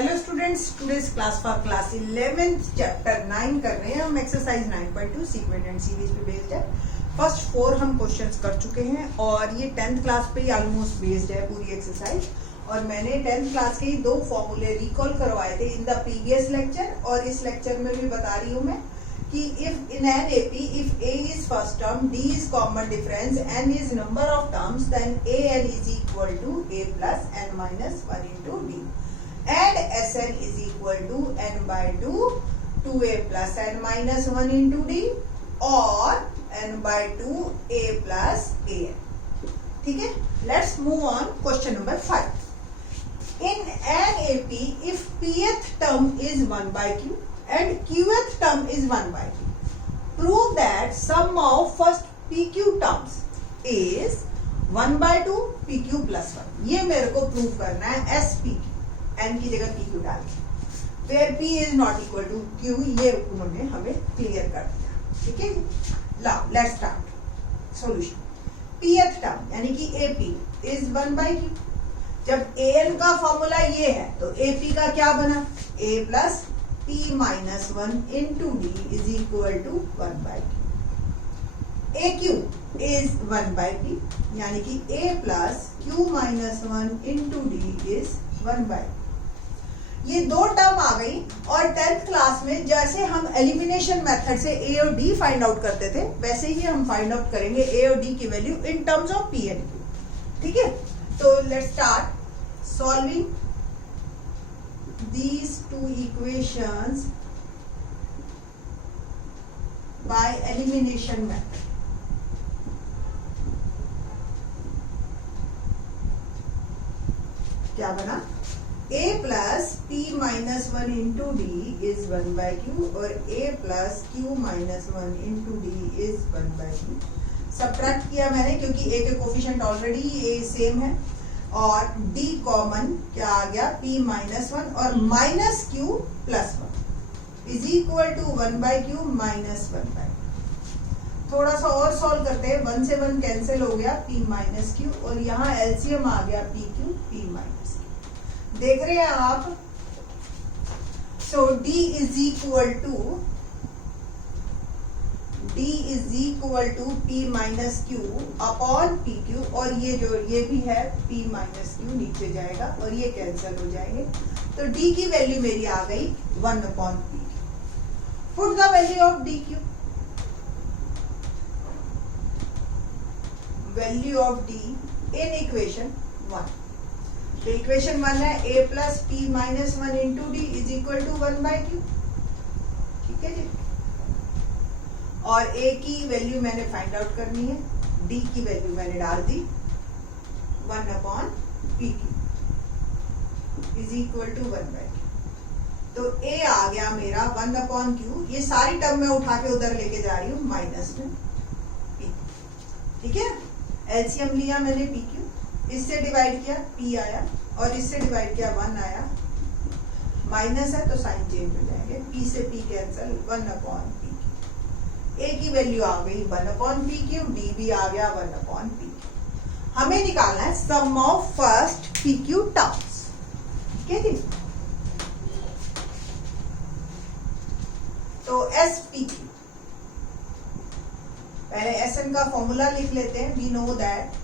Hello students, today's class for class 11th chapter 9 कर रहे हैं हम। एक्सरसाइज 9.2 सीक्वेंट एंड सीरीज पे बेस्ड है। फर्स्ट 4 हम क्वेश्चंस कर चुके हैं और ये 10th क्लास पे ही ऑलमोस्ट बेस्ड है पूरी एक्सरसाइज। और मैंने 10th क्लास के ही 2 फॉर्मूले रिकॉल करवाए थे इन द प्रीवियस लेक्चर, और इस लेक्चर में भी बता रही हूँ मैं कि if in an AP, if A is first term, D is common difference, N is number of terms, then AN is equal to A plus N minus 1 into D. And Sn is equal to N by 2, 2A plus N minus 1 into D, or N by 2 A plus AN. ठीक है, let's move on. Question number 5. In an AP, if pth term is 1 by q and qth term is 1 by q, prove that sum of first pq terms is 1 by 2 pq plus 1. ये मेरे को prove करना है spq, n की जगह pq डाल के, where p is not equal to q. ये उन्होंने हमें क्लियर कर दिया। ठीक है, now let's start solution. pth term यानी कि ap is 1 by q. जब an का फॉर्मूला ये है तो ap का क्या बना, a plus p minus 1 into d is equal to 1 by q. aq is 1 by p यानी कि a plus q minus 1 into d is 1 by q. ये 2 टर्म आ गई। और 10th क्लास में जैसे हम एलिमिनेशन मेथड से a और d फाइंड आउट करते थे, वैसे ही हम फाइंड आउट करेंगे a और d की value in terms of p and q। ठीक है, तो let's start solving these two equations by elimination method. क्या बना, a plus p minus 1 into d is 1 by q और a plus q minus 1 into d is 1 by q. Subtract किया मैंने क्योंकि a के कोफिशिएंट ऑलरेडी a सेम है, और d common क्या आ गया, p माइनस 1 और minus q plus 1 is equal to 1 by q minus 1 by. थोड़ा सा और सॉल्व करते हैं, 1 से 1 कैंसिल हो गया, p माइनस क्यू, और यहाँ एलसीएम आ गया p q p minus q. देख रहे हैं आप, so d is equal to p minus q upon p q, और ये भी है p माइनस क्यू नीचे जाएगा और ये कैंसिल हो जाएंगे। तो d की वैल्यू मेरी आ गई 1 upon p q. Put the value of d q, value of d in equation 1। तो इक्वेशन 1 है a plus p minus 1 into d is equal to 1 by q. ठीक है जी, और a की वैल्यू मैंने फाइंड आउट करनी है, d की वैल्यू मैंने डाल दी 1 upon p q is equal to 1 by q. तो a आ गया मेरा 1 अपॉन क्यू, ये सारी टर्म मैं उठा के उधर लेके जा रही हूँ माइनस में p। ठीक है, एलसीएम लिया मैंने पी क्यू, इससे डिवाइड किया p आया, और इससे डिवाइड किया 1 आया, माइनस है तो साइन चेंज हो जाएंगे, p से p cancel, 1 upon p। a की वैल्यू आ गई 1 अपॉन पी क्यू, d भी आ गया 1 अपॉन पी क्यू। हमें निकालना है sum of first P Q terms. ठीक है जी, तो एस पी क्यू, पहले एस एन का फॉर्मूला लिख लेते हैं। We know that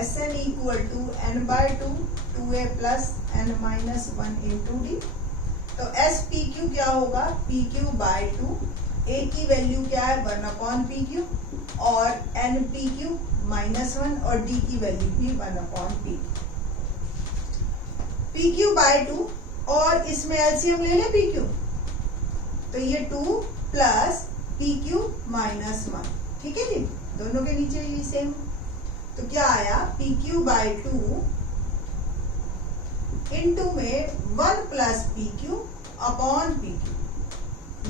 S N equal to N by 2 2a plus N minus 1 into D. तो एस पी क्यू क्या होगा, पी क्यू बाई 2, ए की वैल्यू क्या है 1 अपॉन पी क्यू, और एन पी क्यू माइनस 1, और डी की वैल्यू भी 1 अपॉन पी क्यू बाई 2, और इसमें एलसीएम ले ले पी क्यू, तो ये 2 प्लस पी क्यू माइनस 1। ठीक है जी, दोनों के नीचे ये सेम, तो क्या आया पी क्यू बाई 2 इनटू में 1 plus p q upon p q,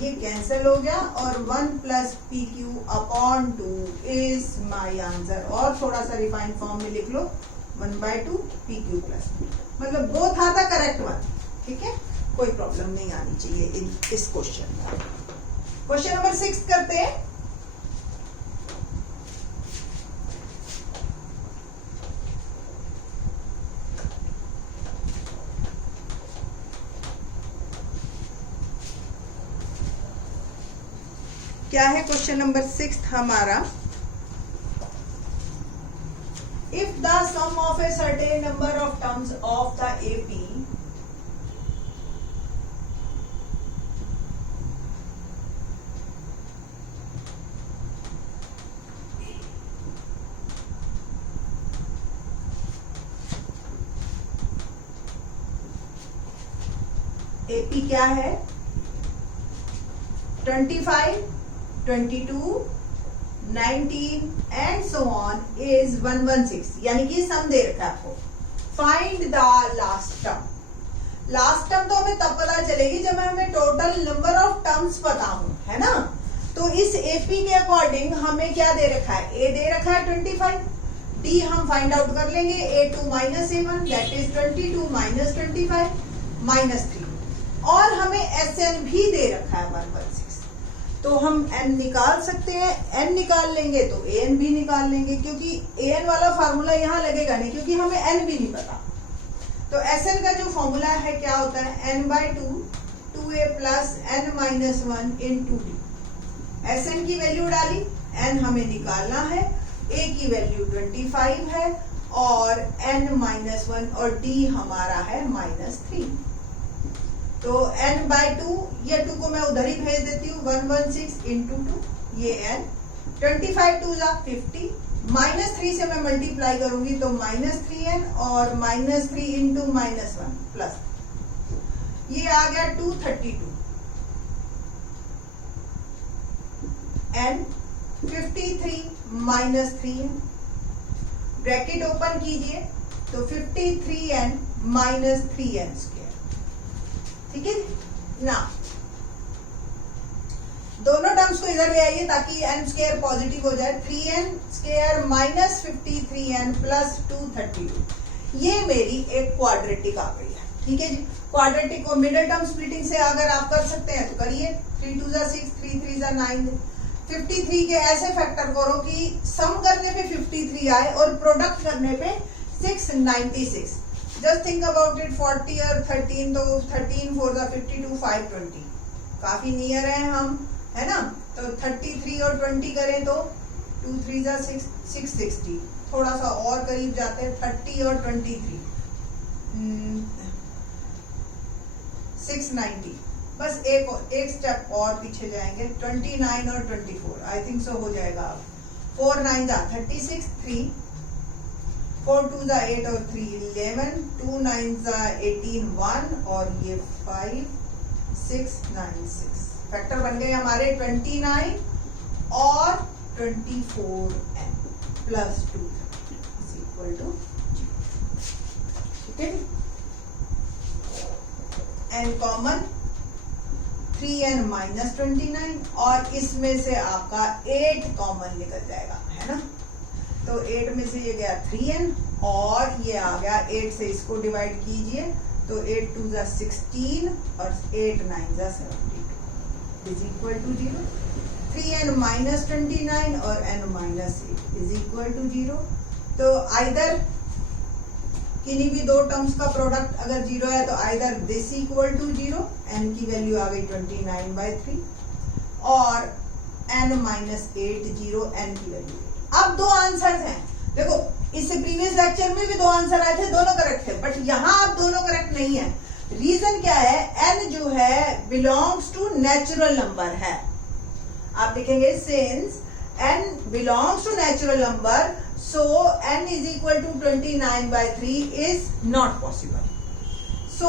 ये कैंसिल हो गया, और 1 plus p q upon 2 is my answer. और थोड़ा सा रिफाइंड फॉर्म में लिख लो 1 बाई 2 पी क्यू प्लस, मतलब both are the correct one. ठीक है, कोई प्रॉब्लम नहीं आनी चाहिए इस क्वेश्चन में। क्वेश्चन नंबर 6 करते हैं। क्या है क्वेश्चन नंबर 6 हमारा, if the sum of a certain number of terms of the AP AP क्या है 25, 22, 19 एंड सो ऑन इज 116, यानी कि सम दे रखा है आपको। Find the last term. Last term तो हमें तब पता चलेगी जब हमें टोटल नंबर ऑफ टर्म्स पता हो, है ना। तो इस एपी के अकॉर्डिंग हमें क्या दे रखा है, ए दे रखा है 25, डी हम फाइंड आउट कर लेंगे, a2 minus a1 that is 22 minus 25 minus 3, और हमें SN भी दे रखा है 116, तो हम N निकाल सकते हैं। N निकाल लेंगे तो AN भी निकाल लेंगे, क्योंकि AN वाला फार्मूला यहाँ लगेगा नहीं, क्योंकि हमें N भी नहीं पता। तो SN का जो फॉर्मूला है क्या होता है, n/2 2a plus n minus 1 into D. SN की वैल्यू डाली, N हमें निकालना है, A की वैल्यू 25 है और n माइनस 1 और D हमारा है -3। तो n/2, ये 2 को मैं उधर ही भेज देती हूँ, 116 इंटू 2, ये n, 25 2 जा 50, -3 से मैं मल्टीप्लाई करूंगी तो -3n और -3 इंटू -1 प्लस, ये आ गया 232 n 53 -3n, ब्रैकेट ओपन कीजिए तो 53n -3n स्क्वायर, ठीक है ना। दोनों टर्म्स को इधर ले आइए ताकि n स्क्वायर पॉजिटिव हो जाए, 3n square minus 53n plus 232, ये मेरी एक क्वाड्रेटिक आ गई है, ठीक है जी। क्वाड्रेटिक को मिडिल टर्म स्प्लिटिंग से अगर आप कर सकते हैं तो करिए, 3 2 जा 6, 3 3 जा 9, 53 के ऐसे फैक्टर करो कि सम करने पे 53 आए और प्रोडक्ट करने पे 696। जस्ट थिंक अबाउट इट, 40 और 13, तो 13 4 जा 52, 520, काफी नियर है हम, है ना। तो 33 और 20 करें तो 2 3 जा 6, 660, थोड़ा सा और करीब जाते हैं, 30 और 23 690, बस एक स्टेप और पीछे जाएंगे, 29 और 24 आई थिंक सो हो जाएगा। 4 9 जा 36, 3 4 2 जा 8 और 3 11, 2 9 जा 18 1 और ये 5 6 9 6, फैक्टर बन गए हमारे 29 और 24n plus 2 is equal to, ठीक है। n कॉमन, 3n माइनस 29 और इसमें से आपका 8 कॉमन निकल जाएगा, है ना। तो 8 में से ये गया 3n और ये आ गया 8 से इसको डिवाइड कीजिए तो 8 2 जा 16 और 8 9 जा 72 is equal to 0। 3n minus 29 और n minus 8 is equal to 0। तो आइदर किन्हीं भी दो टर्म्स का प्रोडक्ट अगर 0 है तो either this equal to 0, n की वैल्यू आ गई 29/3 और n माइनस 8 0, n की वैल्यू। अब दो आंसर्स हैं, देखो इससे प्रीवियस लेक्चर में भी दो आंसर आए थे, दोनों करेक्ट थे, बट यहाँ अब दोनों करेक्ट नहीं है। रीजन क्या है, n जो है बिलोंग्स टू नेचुरल नंबर है। आप देखेंगे since n belongs to natural number, so n is equal to 29/3 is not possible. So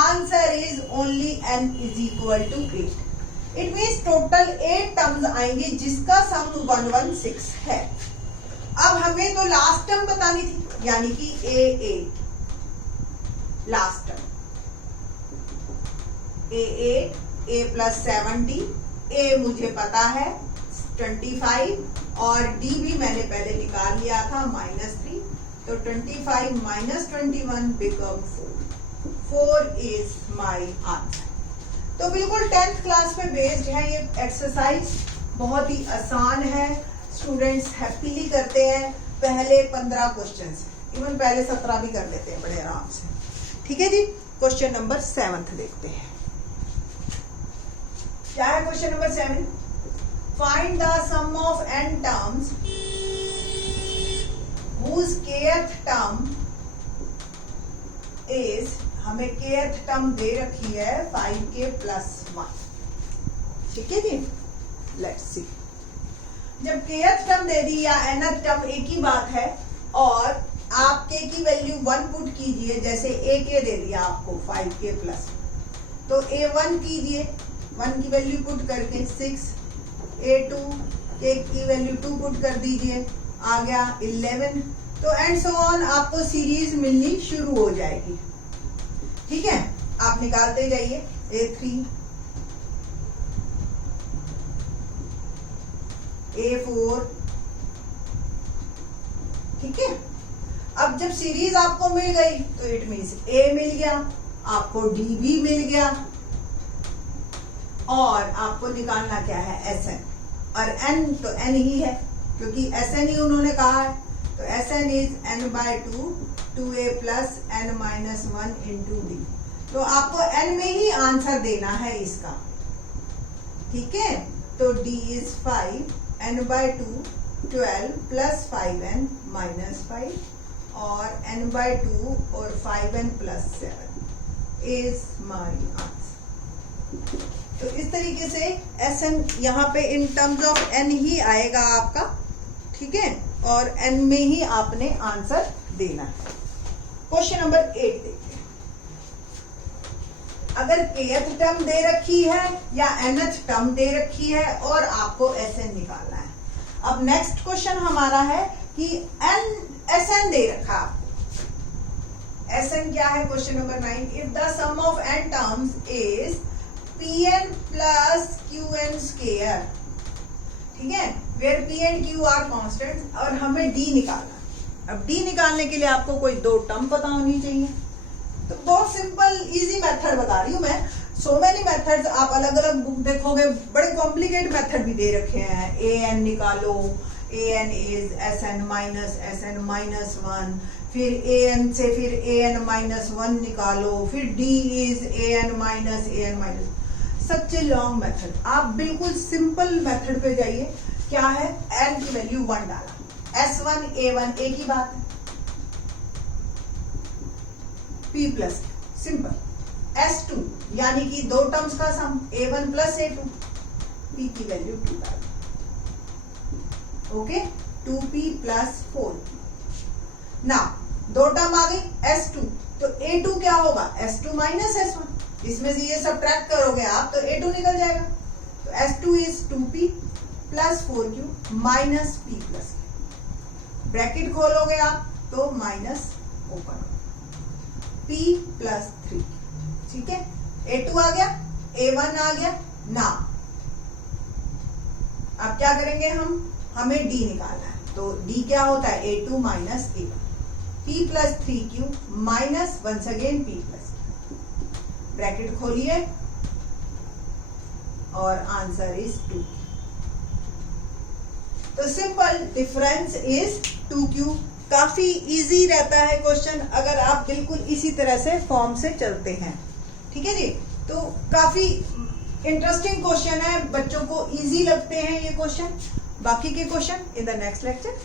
answer is only n is equal to 8. It means total 8 terms आएंगे जिसका सम 116 है। अब हमें तो लास्ट टर्म बतानी थी, यानी कि A8 last term, A8 A plus 70, A मुझे पता है 25 और D भी मैंने पहले निकाल लिया था -3, तो 25 minus 21 become 4 is my answer. तो बिल्कुल 10th क्लास में बेस्ड है ये एक्सरसाइज, बहुत ही आसान है, स्टूडेंट्स हैप्पीली करते हैं। पहले 15 क्वेश्चंस, इवन पहले 17 भी कर लेते हैं बड़े आराम से, ठीक है जी। क्वेश्चन नंबर 7 देखते हैं, क्या है question number 7। Find the sum of n terms whose kth term is, हमें kth टर्म दे रखी है 5k प्लस 1। ठीक है जी, लेट्स सी। जब kth टर्म दे दी या nth टर्म एक ही बात है, और आप k की वैल्यू 1 पुट कीजिए, जैसे ak दे दिया आपको 5k प्लस, तो a1 कीजिए 1 की वैल्यू पुट करके 6, a2 k की वैल्यू 2 पुट कर दीजिए, आ गया 11, तो एंड सो ऑन आपको सीरीज मिलनी शुरू हो जाएगी। ठीक है, आप निकालते जाइए a3, a4। ठीक है, अब जब सीरीज आपको मिल गई तो इट मीन्स a मिल गया, आपको d भी मिल गया, और आपको निकालना क्या है Sn, और n तो n ही है क्योंकि Sn ही उन्होंने कहा है, तो Sn is n/2 2a plus n minus 1 into d। तो आपको n में ही आंसर देना है इसका। ठीक है, तो d is 5, n/2 12 plus 5n minus 5, और n/2 और 5n plus 7 is my answer. तो इस तरीके से Sn यहाँ पे इन टर्म्स ऑफ n ही आएगा आपका। ठीक है, और n में ही आपने आंसर देना है। क्वेश्चन नंबर 8 देखते हैं। अगर kth टर्म दे रखी है या nth टर्म दे रखी है और आपको Sn निकालना है। अब नेक्स्ट क्वेश्चन हमारा है कि Sn दे रखा आपको। Sn क्या है? Question number 9, if the sum of n terms is Pn plus Qn square, ठीक है, where P and Q are constant, और हमें D निकालना है। अब D निकालने के लिए आपको कोई दो टर्म पता होनी चाहिए। तो बहुत सिंपल इजी मेथड बता रही हूँ मैं। सो मेनी मेथड्स, आप अलग अलग बुक देखोगे, बड़े कॉम्प्लिकेटेड मेथड भी दे रखे हैं। an निकालो, an इज Sn माइनस 1, फिर an से फिर an माइनस 1 निकालो, फिर d is an minus such a long method. आप बिल्कुल सिंपल मेथड पे जाइए। क्या है? n की वैल्यू 1 डाला, S1 A1 एक ही बात है, P प्लस सिंपल, S2 यानी कि दो टर्म्स का सम A1 प्लस A2, P की वैल्यू 2 डाला, ओके, 2P प्लस 4। ना दो टर्म आ गई S2, तो A2 क्या होगा? S2 माइनस S1, इसमें से ये सब्ट्रैक्ट करोगे आप तो A2 निकल जाएगा। तो S2 is 2P plus 4Q minus P plus, bracket खोलोगे आप तो माइनस ओपन, P प्लस 3, ठीक है। A2 आ गया, A1 आ गया ना। अब क्या करेंगे हमें D निकालना है, तो D क्या होता है? A2 minus A1, P plus 3Q minus once again P plus, bracket खोलिए और आंसर इज 2। तो सिंपल डिफरेंस इज 2Q। काफी इजी रहता है क्वेश्चन अगर आप बिल्कुल इसी तरह से फॉर्म से चलते हैं, ठीक है जी। तो काफी इंटरेस्टिंग क्वेश्चन है, बच्चों को इजी लगते हैं ये क्वेश्चन। बाकी के question in the next lecture.